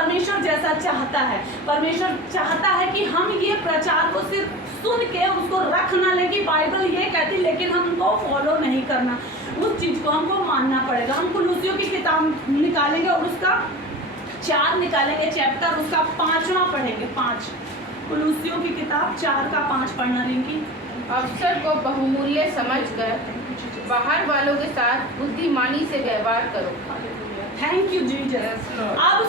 परमेश्वर जैसा चाहता है। परमेश्वर चाहता है कि हम ये प्रचार को सिर्फ सुन के उसको रख ना लें कि बाइबल ये कहती, लेकिन हम उनको फॉलो नहीं करना, उस चीज़ को हमको मानना पड़ेगा। हम कुलूसियों की किताब निकालेंगे और उसका 4 निकालेंगे चैप्टर, उसका 5वां पढ़ेंगे। 5 कुलूसियों की किताब 4 का 5 पढ़ना रिंकी। अवसर को बहुमूल्य समझकर बाहर वालों के साथ बुद्धिमानी से व्यवहार करो। Thank you Jesus. अब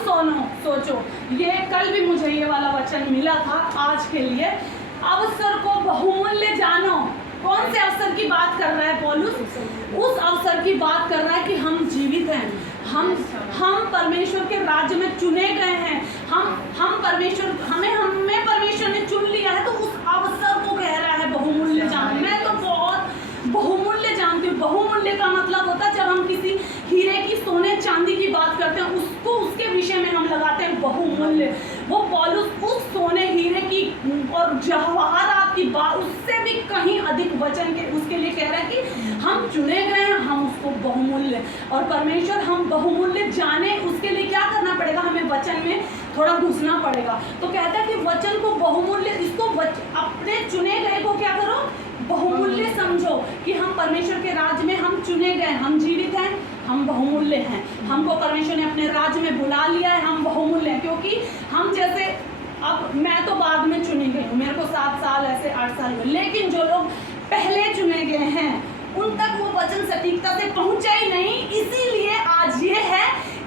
सोचो, ये कल भी मुझे ये वाला वचन मिला था आज के लिए। अवसर को बहुमूल्य जानो। कौन से अवसर की बात कर रहा है पौलुस? उस अवसर की बात कर रहा है कि हम जीवित हैं, हम परमेश्वर के राज्य में चुने गए हैं, हम परमेश्वर हमें परमेश्वर ने चुन लिया है। तो उस अवसर को कह रहा है बहुमूल्य जान। मैं तो बहुत बहुमूल्य जानती हूँ। बहुमूल्य का मतलब होता है जब हम किसी हीरे की, सोने चांदी की बात करते हैं, उसको उसके विषय में हम लगाते हैं बहुमूल्य। वो पौलुस उस सोने हीरे की और जवाहरात की बात, उससे भी कहीं अधिक वचन के उसके लिए कह रहा है कि हम चुने गए हैं, हम उसको बहुमूल्य। और परमेश्वर हम बहुमूल्य जाने, उसके लिए क्या करना पड़ेगा? हमें वचन में थोड़ा घुसना पड़ेगा। तो कहता है कि वचन को बहुमूल्य, इसको अपने चुने गए को क्या करो? बहुमूल्य समझो कि हम परमेश्वर के राज्य में हम चुने गए, हम जीवित हैं, हम बहुमूल्य हैं। हमको परमेश्वर ने अपने राज्य में बुला लिया है, हम बहुमूल्य हैं। क्योंकि हम जैसे, अब मैं तो बाद में चुनी गई हूँ, मेरे को 7 साल ऐसे 8 साल हुए, लेकिन जो लोग पहले चुने गए हैं उन तक वो वचन सटीकता से पहुँचा ही नहीं। इसीलिए आज ये है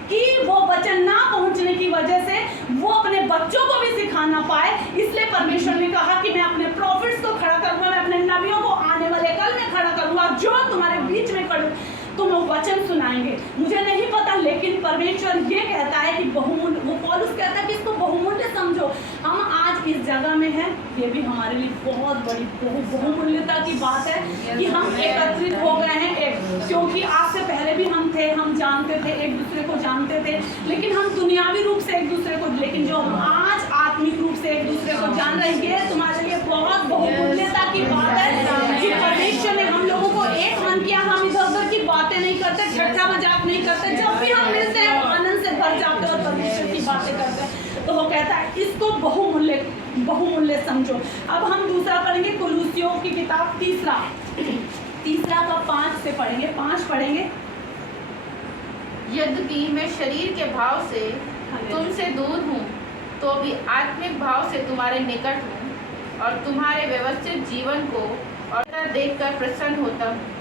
कि वो वचन ना पहुंचने की वजह से वो अपने बच्चों को भी सिखाना पाए। इसलिए परमेश्वर ने कहा कि मैं अपने प्रॉफिट्स को खड़ा करूंगा, मैं अपने नबियों को आने वाले कल में खड़ा करूंगा, जो तुम्हारे बीच में खड़े तुम वो वचन सुनाएंगे। मुझे नहीं पता, लेकिन परमेश्वर ये कहता है कि बहुमूल्य, वो पौलुस कहता है कि इसको बहुमूल्य समझो। हम आज इस जगह में हैं, ये भी हमारे लिए बहुत बड़ी बहुमूल्यता की बात है कि हम एकत्रित हो गए हैं क्योंकि आज से पहले भी हम थे, हम जानते थे, एक दूसरे को जानते थे, लेकिन हम दुनियावी रूप से एक दूसरे को, लेकिन जो हम आज आत्मिक रूप से एक दूसरे को जान रहे हैं, ये तुम्हारे लिए बहुत बहुमूल्यता की बात है कि परमेश्वर ने हम लोगों को एक मन किया। हम इधर उधर की बातें नहीं करते, ठट्ठा मजाक नहीं करते, जब भी हम मिलते हैं आनंद से भर जाते हैं और परमेश्वर की बातें करते हैं। तो वो कहता है इसको बहुमूल्य समझो। अब हम दूसरा पढ़ेंगे, कुलूसियों की किताब तीसरा का 5 से पढ़ेंगे, 5 पढ़ेंगे। यद्यपि मैं शरीर के भाव से तुमसे दूर हूँ, तो भी आत्मिक भाव से तुम्हारे निकट हूँ और तुम्हारे व्यवस्थित जीवन को और देखकर प्रसन्न होता हूँ।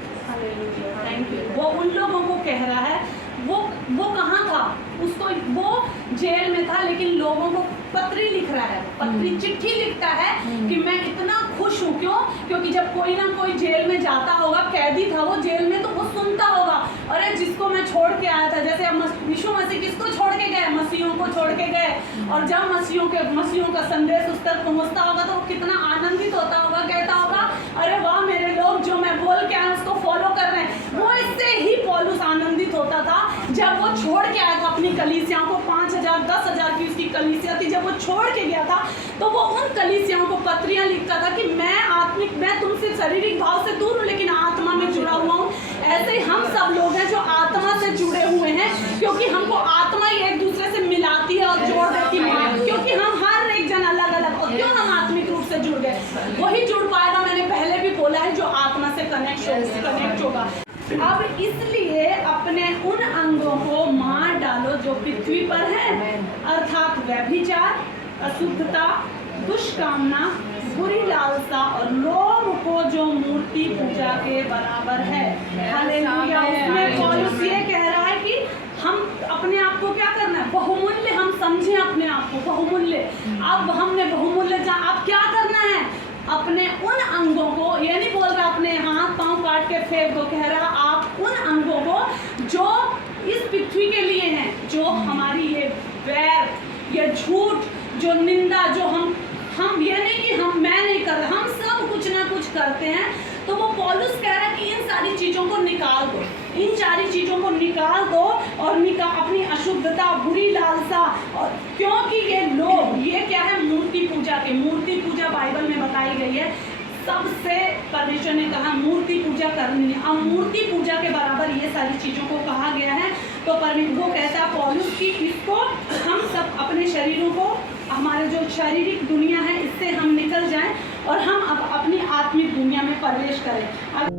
Thank you. वो उन लोगों को कह रहा है, वो कहाँ था? उसको, वो जेल में था, लेकिन लोगों को पत्री लिख रहा है, पत्री चिट्ठी लिखता है कि मैं इतना खुश हूँ। क्यों? क्योंकि जब कोई ना कोई जेल में जाता होगा, कैदी था वो जेल में, तो वो सुनता होगा, अरे जिसको मैं छोड़ के आया था, जैसे यीशु मसीह किसको छोड़ के गए? मसीहों को छोड़ के गए। और जब मसीहों का संदेश उस तक पहुँचता होगा तो वो कितना आनंदित होता होगा, कहता होगा अरे वाह, मेरे लोग जो मैं बोल के आया उसको फॉलो कर रहे हैं। वो इससे ही पौलुस आनंदित होता था जब वो छोड़ के आया था अपनी कलीसियाओं को। 5000 10,000 की उसकी कलीसिया थी। जब वो छोड़ के गया था तो वो उन कलीसियाओं को पत्रियां लिखता था कि मैं तुमसे शारीरिक भाव से दूर हूँ, लेकिन आत्मा में जुड़ा हुआ हूँ। ऐसे ही हम सब लोग हैं जो आत्मा से जुड़े हुए हैं, क्योंकि हमको आत्मा ही एक दूसरे से मिलाती है और जोड़ देती है, क्योंकि हम हर एक जन अलग अलग। और क्यों हम आत्मिक रूप से जुड़ गए? वही जुड़ पाएगा, मैंने पहले भी बोला है, जो आत्मा से कनेक्ट होगा। अब इसलिए अपने उन अंगों को मार डालो जो पृथ्वी पर है, अर्थात व्यभिचार, अशुद्धता, दुष्कामना, बुरी लालसा और लोभ को, जो मूर्ति पूजा के बराबर है। हालेलुया। उसमें पौलुस ये कह रहा है कि हम अपने आप को क्या करना है? बहुमूल्य हम समझें अपने आप को बहुमूल्य। अब हमने बहुमूल्य अब क्या करना है? अपने उन अंगों को, ये नहीं बोल रहा अपने हाथ पांव काट के फेंक दो, कह रहा आप उन अंगों को जो इस पृथ्वी के लिए हैं, जो हमारी ये वैर, ये झूठ, जो निंदा, जो हम ये नहीं कि मैं नहीं कर रहा, हम सब कुछ ना कुछ करते हैं। तो वो पौलुस कह रहा है कि इन सारी चीज़ों को निकाल दो, इन सारी चीज़ों को निकाल दो और अपनी अशुद्धता, बुरी लालसा, और क्योंकि ये लोग, ये क्या है? मूर्ति पूजा के, मूर्ति पूजा बाइबल में बताई गई है। सबसे परमेश्वर ने कहा मूर्ति पूजा करनी है। अब मूर्ति पूजा के बराबर ये सारी चीज़ों को कहा गया है। तो वो कहता है पौलुस कि इसको हम सब अपने शरीरों को, हमारे जो शारीरिक दुनिया है इससे हम निकल जाएं और हम अब अपनी आत्मिक दुनिया में प्रवेश करें। अब